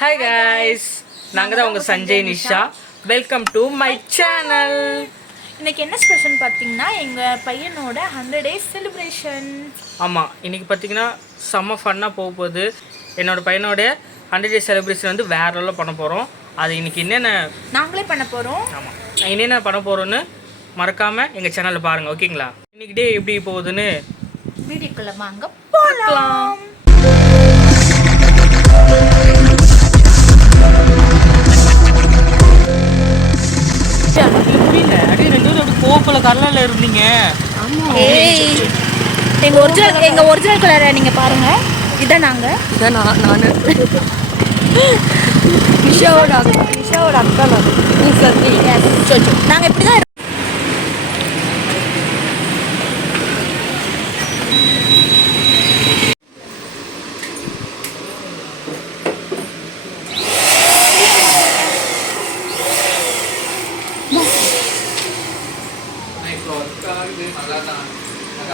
Hi guys, நாங்க தான் உங்க Sanjay Nisha. Welcome to my channel. இன்னைக்கு என்ன ஸ்பெஷல் பார்த்தீங்கன்னா எங்க பையனோட 100 days செலிப்ரேஷன். ஆமா, இன்னைக்கு பார்த்தீங்கன்னா செம்ம ஃபன்னா போக போகுது. என்னோட பையனோட 100 days செலிப்ரேஷன் வந்து வேற லெவலில் பண்ண போகிறோம். அது இன்னைக்கு என்னென்ன நாங்களே பண்ண போகிறோம். ஆமாம், என்னென்ன பண்ண போகிறோன்னு மறக்காமல் எங்கள் சேனலில் பாருங்கள், ஓகேங்களா? இன்னைக்கு டே எப்படி போகுதுன்னு வீடியோக்குள்ள வாங்க போகலாம். புரியல, அப்படியே 2 பேரும் அப்படி கோப்பல கலரில் இருந்தீங்க. எங்க ஒரிஜினல் கலரை நீங்க பாருங்க. இதான் நான் நிஷாவோட அக்கா நாங்க இப்படிதான்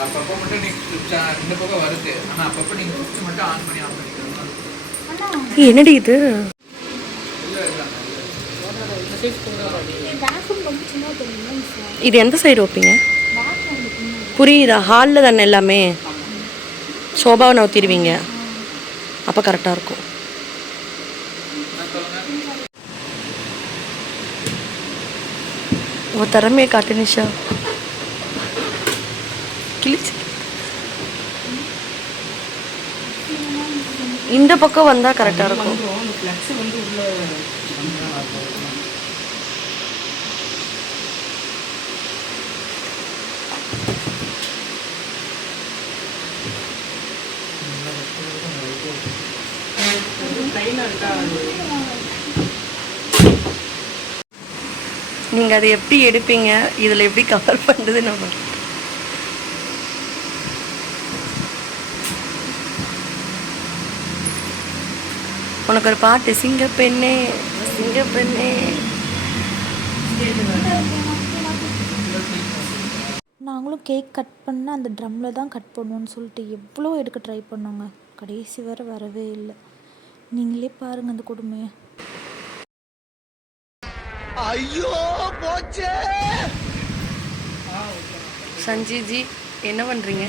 அப்பப்போ மட்டும் இந்த பக்கம் வருது, ஆனால் அப்பப்போ நீங்கள் சுவிட்ச் மட்டும் ஆன் பண்ணி என்னடி இது? இது எந்த சைடு வைப்பீங்க? புரியுதா? ஹாலில் தானே எல்லாமே. சோபாவை நவுத்திடுவீங்க, அப்போ கரெக்டாக இருக்கும். உங்கள் திறமையை காட்டு நிஷா. கிழிச்சு இந்த பக்கம் வந்தால் கரெக்டாக இருக்கும். நீங்கள் அதை எப்படி எடுப்பீங்க, இதில் எப்படி கவர் பண்ணுறது நம்ம உனக்கு ஒரு பாட்டு, சிங்கப்பெண்ணே சிங்கப்பெண்ணே. நாங்களும் கேக் கட் பண்ண அந்த ட்ரம்மில் தான் கட் பண்ணுவோன்னு சொல்லிட்டு எவ்வளோ எடுக்க ட்ரை பண்ணோங்க. கடைசி வரை வரவே இல்லை. நீங்களே பாருங்க அந்த கொடுமையை. ஐயோ போச்சே. சஞ்சய்ஜி என்ன பண்ணுறீங்க?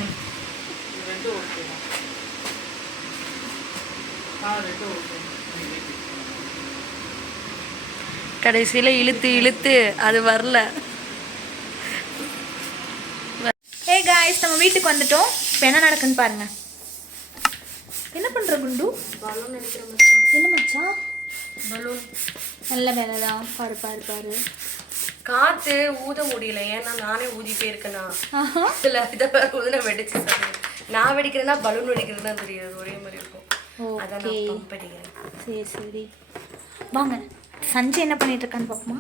கடைசியில் இழுத்து இழுத்து அது வரல. ஏ காய்ஸ், நம்ம வீட்டுக்கு வந்துட்டோம். இப்போ என்ன நடக்குன்னு பாருங்க. என்ன பண்ற குண்டு? பலூன் அடிக்கிற மச்சான். என்ன மச்சான்? பலூன். நல்ல வேலை தான். பாரு பாரு பாரு. காற்று ஊத முடியல, ஏன்னா நானே ஊதிட்டே இருக்கேனா. இல்லை இதை ஊதுன வெடிச்சு சாப்பிடுவேன். நான் வெடிக்கிறேன்னா பலூன் வெடிக்கிறதுனா தெரியாது, ஒரே மாதிரி இருக்கும். அதான் நான் பம்ப் அடிக்கிறேன். சரி சரி வாங்க. சஞ்சய் என்ன பண்ணிட்டு இருக்கான்னு பார்ப்போமா?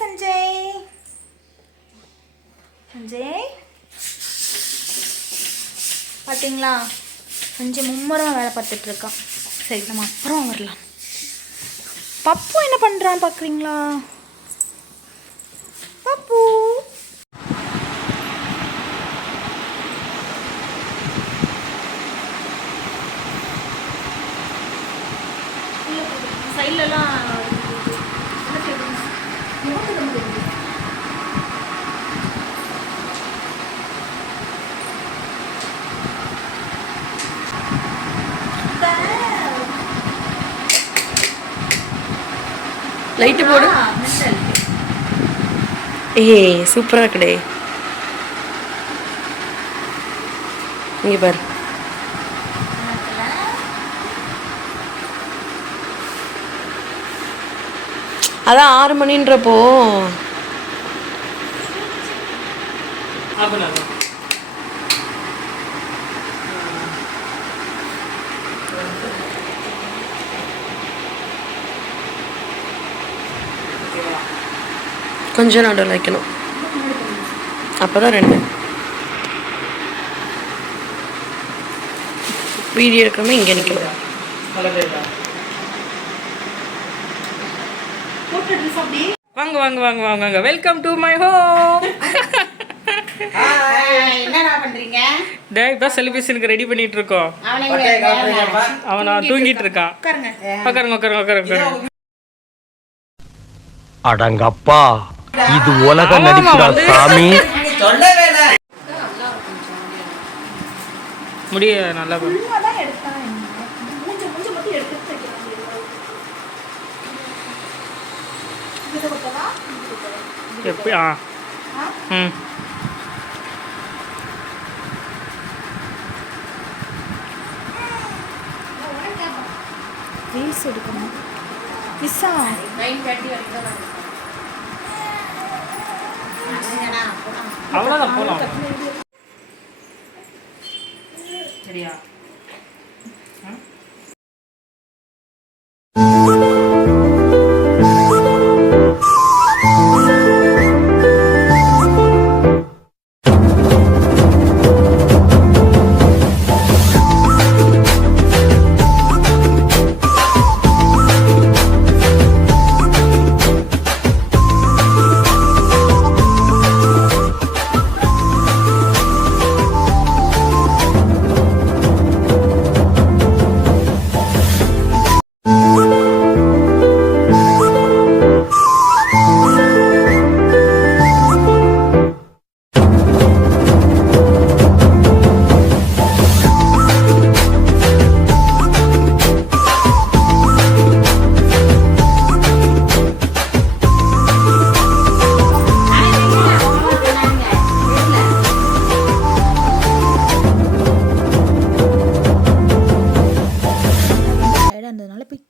சஞ்சய் சஞ்சய் பார்த்தீங்களா? சஞ்சய் மும்முரமாக வேலை பார்த்துட்டு இருக்கான். சரி, நம்ம அப்புறம் வரலாம். பப்பு என்ன பண்ணுறான் பார்க்குறீங்களா? பப்பு சைட்லலாம் லைட்டு போடு. சூப்பராக இருக்குடே. இங்கே பாரு. அதான் 6 மணின்றப்போ கொஞ்சம் நடுவில் வைக்கணும், அப்போதான் 2 வீடியோ எடுக்கணுமே. இங்கே நிற்கணும். வாங்க வாங்க வாங்க வாங்க வாங்க. Welcome to my home. என்னடா பண்றீங்க? டே இப்போ செலிப்ரேஷனுக்கு ரெடி பண்ணிட்டு இருக்கோம். அவனா தூங்கிட்டு இருக்கான். உட்காருங்க உட்காருங்க உட்காருங்க. அடங்கப்பா இது உலக நடிப்புடா சாமி. முடிய நல்லா பண்ணு. எப்படி ம் ரீல்ஸ் எடுக்கணும் மிஸ்ஸா 9:30 வரைக்கும் தான் அவ்வளோதான் போகலாம். சரியா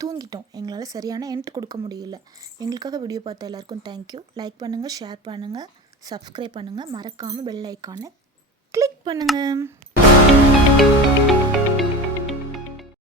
தூங்கிட்டோம். எங்களால் சரியான எண்ட் கொடுக்க முடியல. எங்களுக்காக வீடியோ பார்த்த எல்லாருக்கும் தேங்க்யூ. லைக் பண்ணுங்கள், ஷேர் பண்ணுங்கள், சப்ஸ்கிரைப் பண்ணுங்கள், மறக்காமல் பெல் ஐக்கானை கிளிக் பண்ணுங்கள்.